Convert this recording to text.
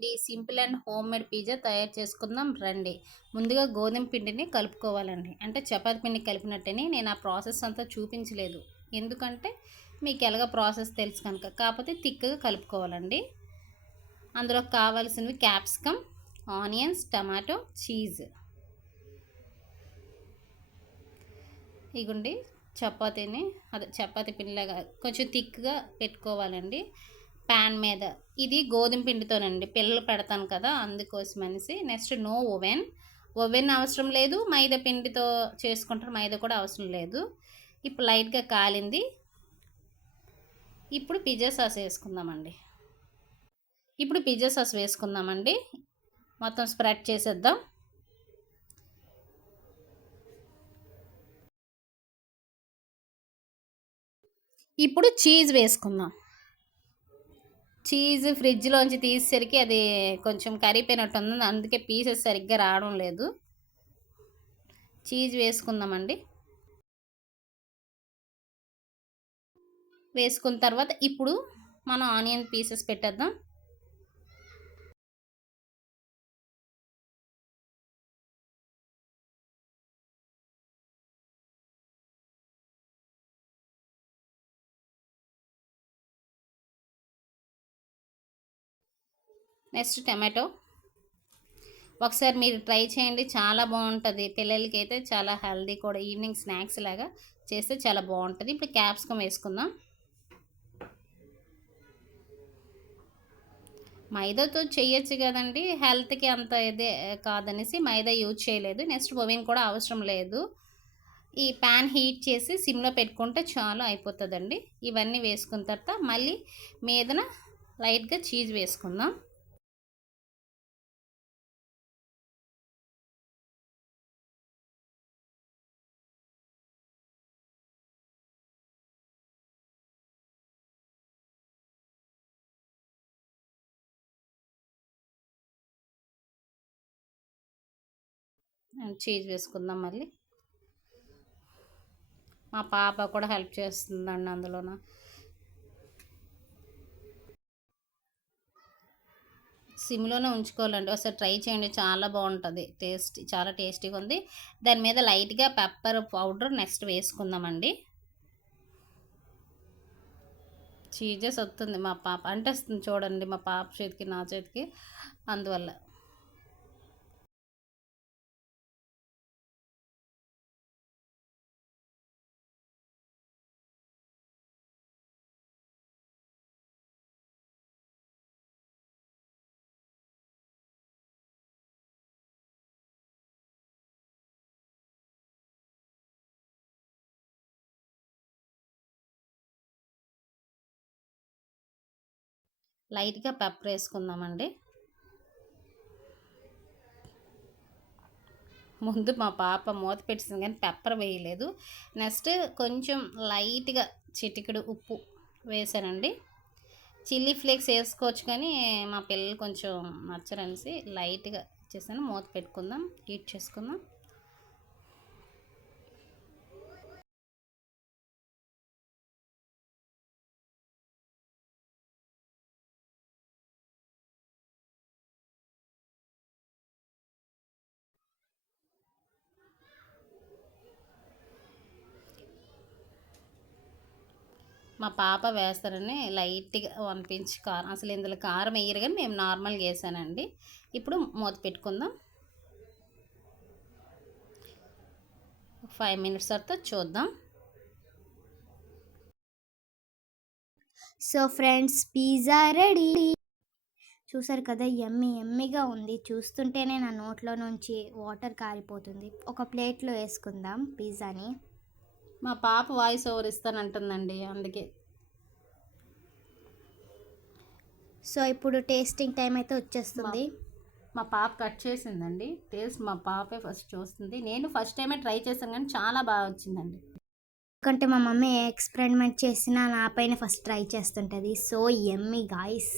అండి, simple and home made pizza తయారు చేసుకుందాం రండి. ముందుగా గోధుమ పిండిని కలుపుకోవాలండి. అంటే చపాతీ పిండి కలిపినట్టని నేను ఆ ప్రాసెస్ అంతా చూపించలేదు. ఎందుకంటే మీకు ఎలాగ ప్రాసెస్ తెలుసు కనుక. కాకపోతే థిక్గా కలుపుకోవాలండి. అందులో కావాల్సినవి క్యాప్సికమ్, ఆనియన్స్, టమాటో, చీజ్. ఇగుండి చపాతీని చపాతీ పిండిలాగా కొంచెం థిక్గా పెట్టుకోవాలండి ప్యాన్ మీద. ఇది గోధుమ పిండితోనండి, పిల్లలు పెడతాను కదా అందుకోసం అనేసి. నెక్స్ట్ నో ఓవెన్ అవసరం లేదు. మైదా పిండితో చేసుకుంటారు, మైదా కూడా అవసరం లేదు. ఇప్పుడు లైట్గా కాలింది. ఇప్పుడు పిజ్జా సాస్ వేసుకుందామండి. మొత్తం స్ప్రెడ్ చేసేద్దాం. ఇప్పుడు చీజ్ వేసుకుందాం. చీజ్ ఫ్రిడ్జ్లోంచి తీసేసరికి అది కొంచెం కరిగిపోయినట్టు ఉంది, అందుకే పీసెస్ సరిగ్గా రావడం లేదు. చీజ్ వేసుకుందామండి. వేసుకున్న తర్వాత ఇప్పుడు మనం ఆనియన్ పీసెస్ పెట్టేద్దాం. Next tomato. ఒకసారి మీరు ట్రై చేయండి, చాలా బాగుంటుంది. పిల్లలకి అయితే చాలా హెల్దీ కూడా, ఈవినింగ్ స్నాక్స్ లాగా చేస్తే చాలా బాగుంటుంది. ఇప్పుడు క్యాప్సికమ్ వేసుకుందాం. మైదాతో చేయొచ్చు కదండి, హెల్త్కి అంత ఇదే కాదనేసి మైదా యూజ్ చేయలేదు. నెక్స్ట్ ఓవెన్ కూడా అవసరం లేదు. ఈ ప్యాన్ హీట్ చేసి సిమ్లో పెట్టుకుంటే చాలా అయిపోతుందండి. ఇవన్నీ వేసుకున్న తర్వాత మళ్ళీ మీదన లైట్గా చీజ్ వేసుకుందాం. చీజ్ వేసుకుందాం మళ్ళీ. మా పాప కూడా హెల్ప్ చేస్తుందండి అందులోన. సిమ్లోనే ఉంచుకోవాలండి. ఒకసారి ట్రై చేయండి, చాలా బాగుంటుంది. చాలా టేస్టీగా ఉంది. దాని మీద లైట్గా పెప్పర్ పౌడర్ నెక్స్ట్ వేసుకుందామండి. చీజెస్ వస్తుంది మా పాప అంటేస్తుంది చూడండి, మా పాప చేతికి నా చేతికి, అందువల్ల. లైట్గా పెప్పర్ వేసుకుందామండి. ముందు మా పాప మూత పెట్టింది కానీ పెప్పర్ వేయలేదు. నెక్స్ట్ కొంచెం లైట్గా చిటికెడు ఉప్పు వేసానండి. చిల్లీ ఫ్లేక్స్ వేసుకోవచ్చు కానీ మా పిల్లలు కొంచెం నచ్చరనేసి లైట్గా చేసాను. మూత పెట్టుకుందాం, హీట్ చేసుకుందాం. మా పాప వేస్తారని లైట్గా 1 పించ్ కారం, అసలు ఇందులో కారం వేయరు కానీ మేము నార్మల్గా వేసానండి. ఇప్పుడు మూత పెట్టుకుందాం. 5 మినిట్స్ తర్వాత చూద్దాం. So friends, pizza ready. చూసారు కదా, ఎమ్మిగా ఉంది. చూస్తుంటేనే నా నోట్లో నుంచి వాటర్ కారిపోతుంది. ఒక ప్లేట్లో వేసుకుందాం పిజ్జాని. మా పాప వాయిస్ ఓవర్ ఇస్తానంటుందండి, అందుకే. సో ఇప్పుడు టేస్టింగ్ టైం అయితే వచ్చేస్తుంది. మా పాప కట్ చేసిందండి. టేస్ట్ మా పాపే ఫస్ట్ చూస్తుంది. నేను ఫస్ట్ టైమే ట్రై చేశాను కానీ చాలా బాగా వచ్చిందండి. ఎందుకంటే మా మమ్మీ ఎక్స్పెరిమెంట్ చేసినా నా పైన ఫస్ట్ ట్రై చేస్తుంటుంది. So Emmy guys.